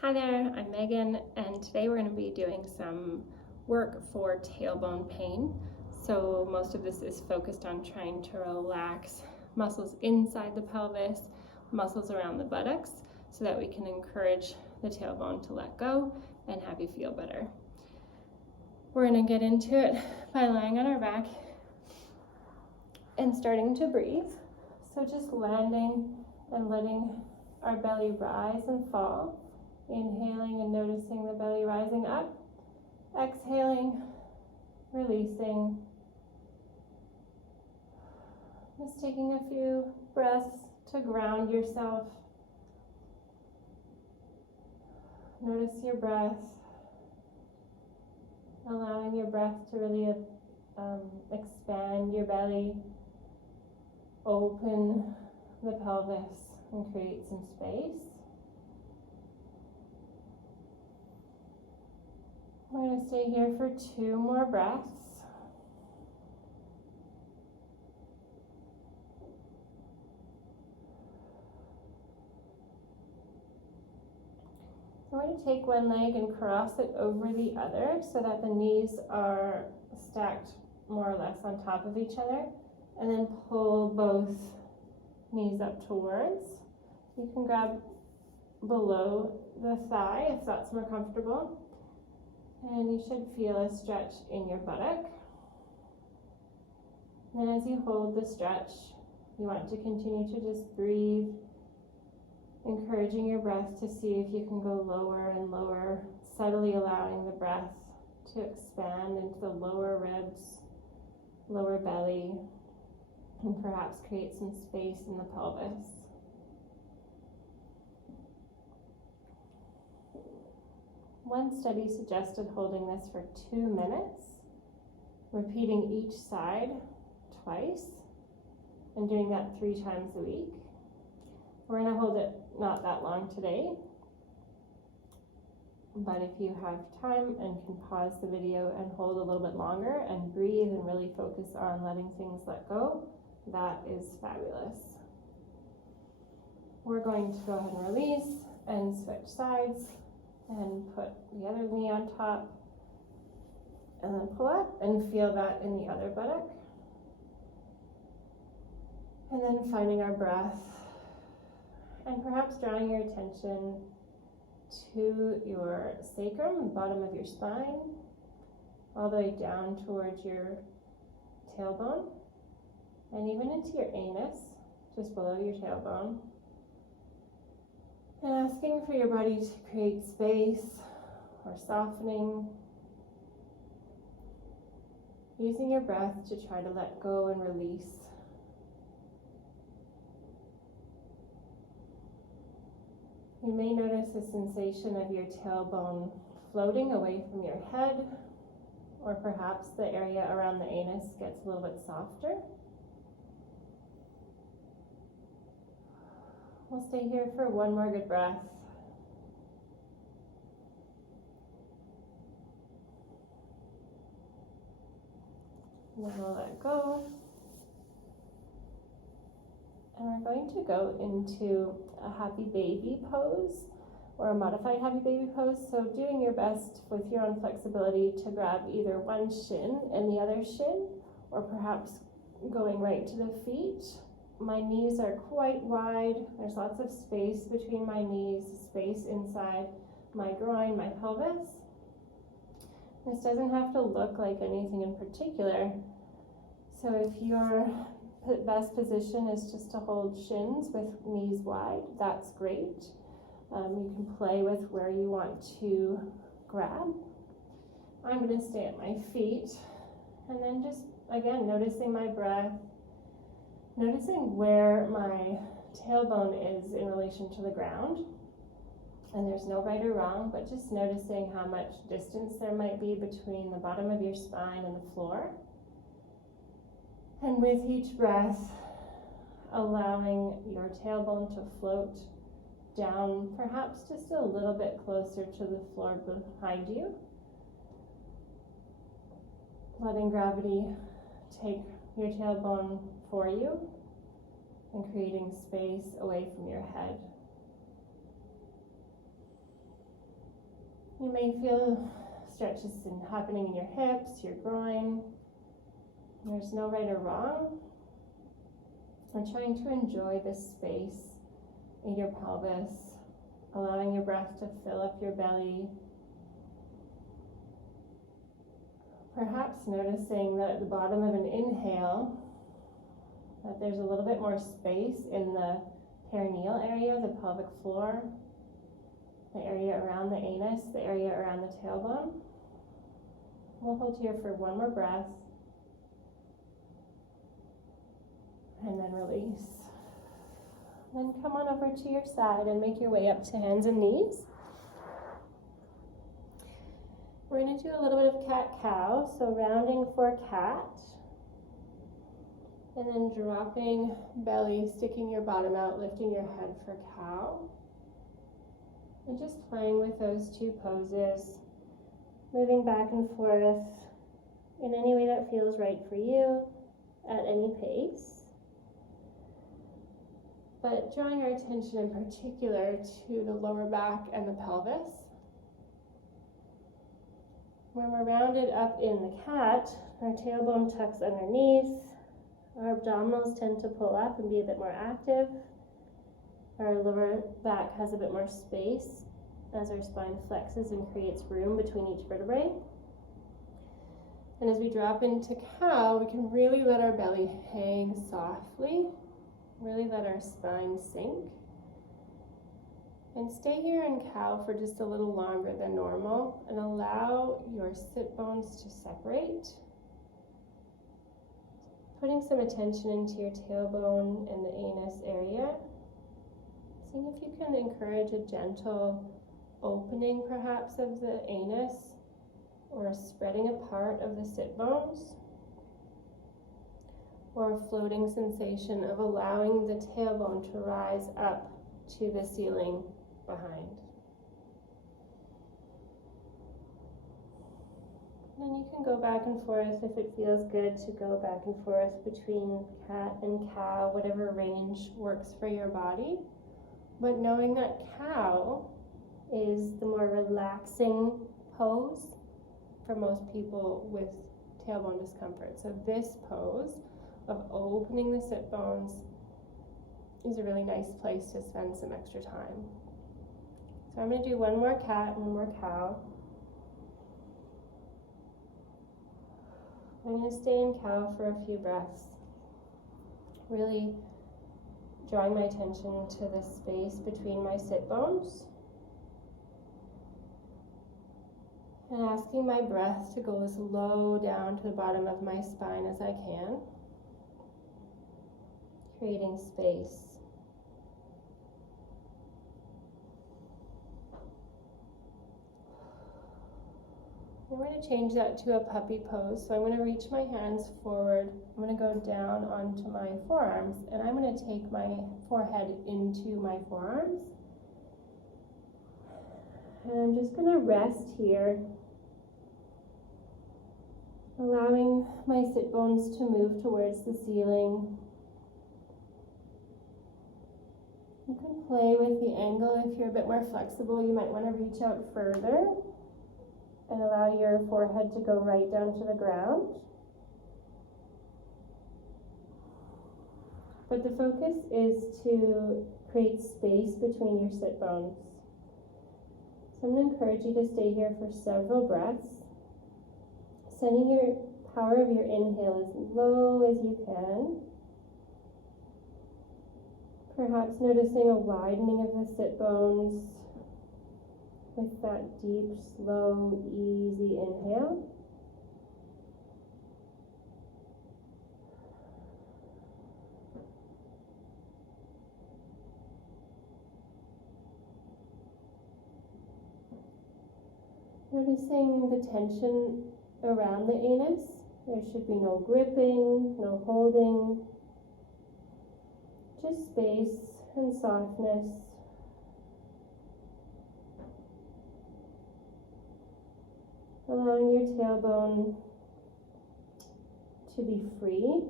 Hi there, I'm Megan, and today we're going to be doing some work for tailbone pain. So most of this is focused on trying to relax muscles inside the pelvis, muscles around the buttocks, so that we can encourage the tailbone to let go and have you feel better. We're going to get into it by lying on our back and starting to breathe. So just landing and letting our belly rise and fall. Inhaling and noticing the belly rising up. Exhaling, releasing. Just taking a few breaths to ground yourself. Notice your breath. Allowing your breath to really expand your belly. Open the pelvis and create some space. We're going to stay here for 2 more breaths. We're going to take one leg and cross it over the other so that the knees are stacked more or less on top of each other, and then pull both knees up towards. You can grab below the thigh if that's more comfortable. And you should feel a stretch in your buttock. And then as you hold the stretch, you want to continue to just breathe, encouraging your breath to see if you can go lower and lower, subtly allowing the breath to expand into the lower ribs, lower belly, and perhaps create some space in the pelvis. One study suggested holding this for 2 minutes, repeating each side twice, and doing that 3 times a week. We're going to hold it not that long today, but if you have time and can pause the video and hold a little bit longer and breathe and really focus on letting things let go, that is fabulous. We're going to go ahead and release and switch sides. And put the other knee on top, and then pull up and feel that in the other buttock. And then finding our breath, and perhaps drawing your attention to your sacrum, the bottom of your spine, all the way down towards your tailbone, and even into your anus, just below your tailbone. And asking for your body to create space or softening. Using your breath to try to let go and release. You may notice a sensation of your tailbone floating away from your head, or perhaps the area around the anus gets a little bit softer. We'll stay here for 1 more good breath. And then we'll let go. And we're going to go into a happy baby pose, or a modified happy baby pose. So doing your best with your own flexibility to grab either one shin and the other shin, or perhaps going right to the feet. My knees are quite wide. There's lots of space between my knees, space inside my groin, my pelvis. This doesn't have to look like anything in particular. So if your best position is just to hold shins with knees wide, that's great. You can play with where you want to grab. I'm going to stay at my feet, and then just, again, noticing my breath. Noticing where my tailbone is in relation to the ground, and there's no right or wrong, but just noticing how much distance there might be between the bottom of your spine and the floor. And with each breath, allowing your tailbone to float down, perhaps just a little bit closer to the floor behind you. Letting gravity take your tailbone for you and creating space away from your head. You may feel stretches happening in your hips, your groin. There's no right or wrong. And trying to enjoy the space in your pelvis, allowing your breath to fill up your belly. Perhaps noticing that at the bottom of an inhale, that there's a little bit more space in the perineal area, the pelvic floor, the area around the anus, the area around the tailbone. We'll hold here for one more breath. And then release. Then come on over to your side and make your way up to hands and knees. We're going to do a little bit of cat-cow, so rounding for cat. And then dropping belly, sticking your bottom out, lifting your head for cow. And just playing with those two poses, moving back and forth in any way that feels right for you, at any pace. But drawing our attention in particular to the lower back and the pelvis. When we're rounded up in the cat, our tailbone tucks underneath, our abdominals tend to pull up and be a bit more active. Our lower back has a bit more space as our spine flexes and creates room between each vertebrae. And as we drop into cow, we can really let our belly hang softly, really let our spine sink. And stay here in cow for just a little longer than normal and allow your sit bones to separate. Putting some attention into your tailbone and the anus area. Seeing if you can encourage a gentle opening perhaps of the anus or a spreading apart of the sit bones, or a floating sensation of allowing the tailbone to rise up to the ceiling behind. And you can go back and forth if it feels good to go back and forth between cat and cow, whatever range works for your body. But knowing that cow is the more relaxing pose for most people with tailbone discomfort. So this pose of opening the sit bones is a really nice place to spend some extra time. So I'm going to do one more cat and one more cow. I'm going to stay in cow for a few breaths, really drawing my attention to the space between my sit bones and asking my breath to go as low down to the bottom of my spine as I can, creating space. I'm going to change that to a puppy pose. So I'm going to reach my hands forward. I'm going to go down onto my forearms, and I'm going to take my forehead into my forearms. And I'm just going to rest here, allowing my sit bones to move towards the ceiling. You can play with the angle. If you're a bit more flexible, you might want to reach out further and allow your forehead to go right down to the ground. But the focus is to create space between your sit bones. So I'm going to encourage you to stay here for several breaths, sending your power of your inhale as low as you can. Perhaps noticing a widening of the sit bones with that deep, slow, easy inhale. Noticing the tension around the anus. There should be no gripping, no holding, just space and softness. Allowing your tailbone to be free.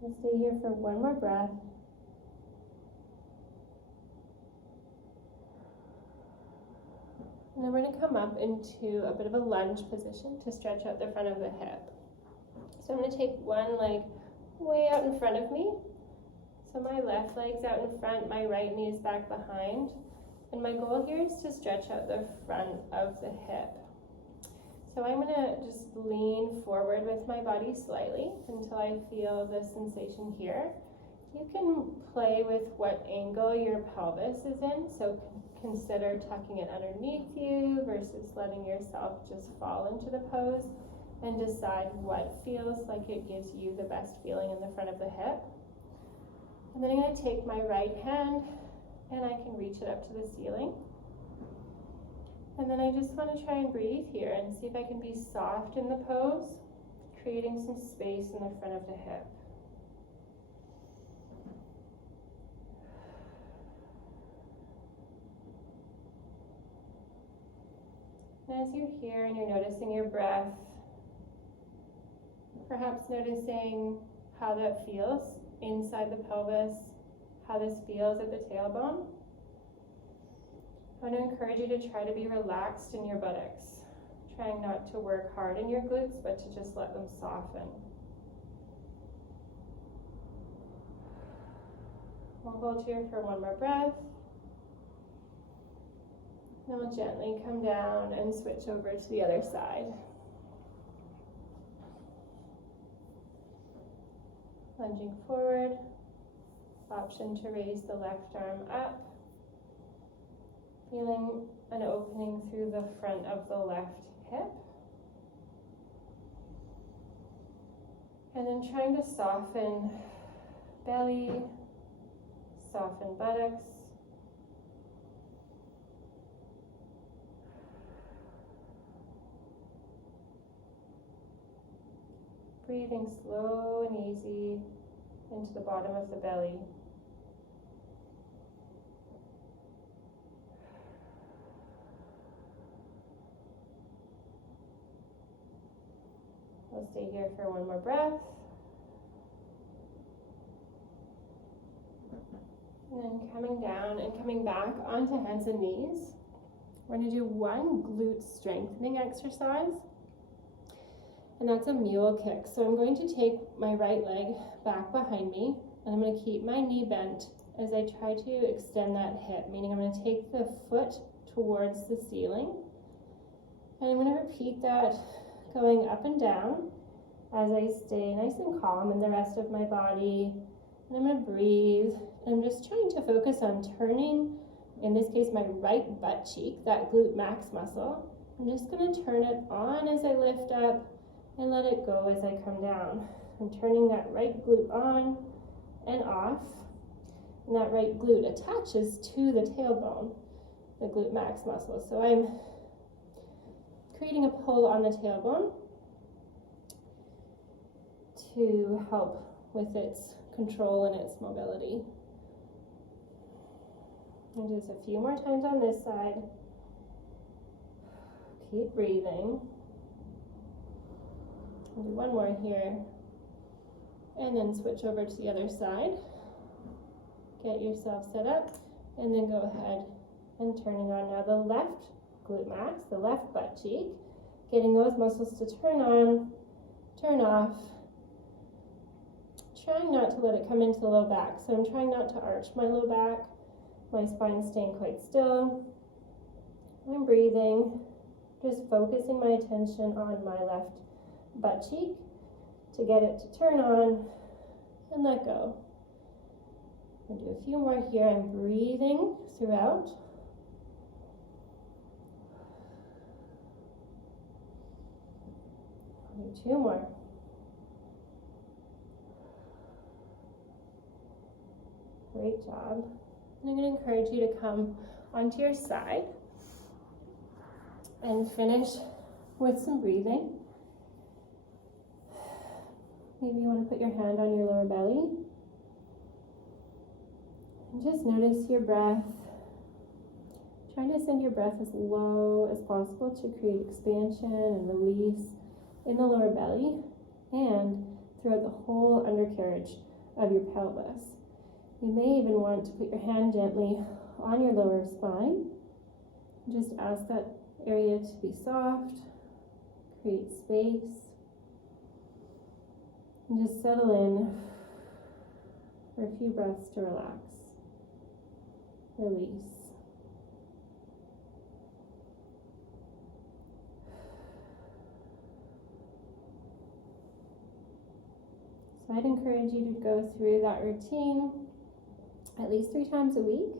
We'll stay here for one more breath. And then we're going to come up into a bit of a lunge position to stretch out the front of the hip. So I'm going to take one leg way out in front of me. So my left leg's out in front, my right knee is back behind. And my goal here is to stretch out the front of the hip. So I'm going to just lean forward with my body slightly until I feel this sensation here. You can play with what angle your pelvis is in, so consider tucking it underneath you versus letting yourself just fall into the pose, and decide what feels like it gives you the best feeling in the front of the hip. And then I'm going to take my right hand and I can reach it up to the ceiling. And then I just want to try and breathe here and see if I can be soft in the pose, creating some space in the front of the hip. And as you're here and you're noticing your breath, perhaps noticing how that feels inside the pelvis, how this feels at the tailbone. I want to encourage you to try to be relaxed in your buttocks, trying not to work hard in your glutes, but to just let them soften. We'll hold here for one more breath. Then we'll gently come down and switch over to the other side. Lunging forward, option to raise the left arm up, feeling an opening through the front of the left hip. And then trying to soften belly, soften buttocks. Breathing slow and easy into the bottom of the belly. We'll stay here for one more breath. And then coming down and coming back onto hands and knees. We're going to do one glute strengthening exercise. And that's a mule kick. So I'm going to take my right leg back behind me, and I'm going to keep my knee bent as I try to extend that hip, meaning I'm going to take the foot towards the ceiling. And I'm going to repeat that going up and down as I stay nice and calm in the rest of my body. And I'm going to breathe. And I'm just trying to focus on turning, in this case, my right butt cheek, that glute max muscle. I'm just going to turn it on as I lift up and let it go as I come down. I'm turning that right glute on and off, and that right glute attaches to the tailbone, the glute max muscle. So I'm creating a pull on the tailbone to help with its control and its mobility. And just a few more times on this side. Keep breathing. Do one more here, and then switch over to the other side. Get yourself set up, and then go ahead and turning on now the left glute max, the left butt cheek, getting those muscles to turn on, turn off, trying not to let it come into the low back. So I'm trying not to arch my low back, my spine staying quite still. I'm breathing, just focusing my attention on my left butt cheek to get it to turn on and let go. I'll do a few more here. I'm breathing throughout. I'll do two more. Great job. And I'm going to encourage you to come onto your side and finish with some breathing. Maybe you want to put your hand on your lower belly. And just notice your breath. Trying to send your breath as low as possible to create expansion and release in the lower belly and throughout the whole undercarriage. of your pelvis. You may even want to put your hand gently on your lower spine. Just ask that area to be soft, create space, and just settle in for a few breaths to relax, release. So I'd encourage you to go through that routine at least 3 times a week,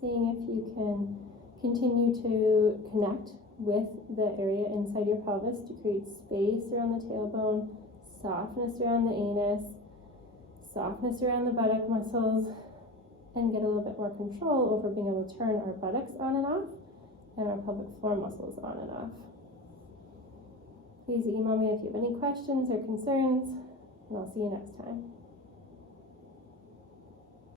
seeing if you can continue to connect with the area inside your pelvis to create space around the tailbone, softness around the anus, softness around the buttock muscles, and get a little bit more control over being able to turn our buttocks on and off and our pelvic floor muscles on and off. Please email me if you have any questions or concerns, and I'll see you next time.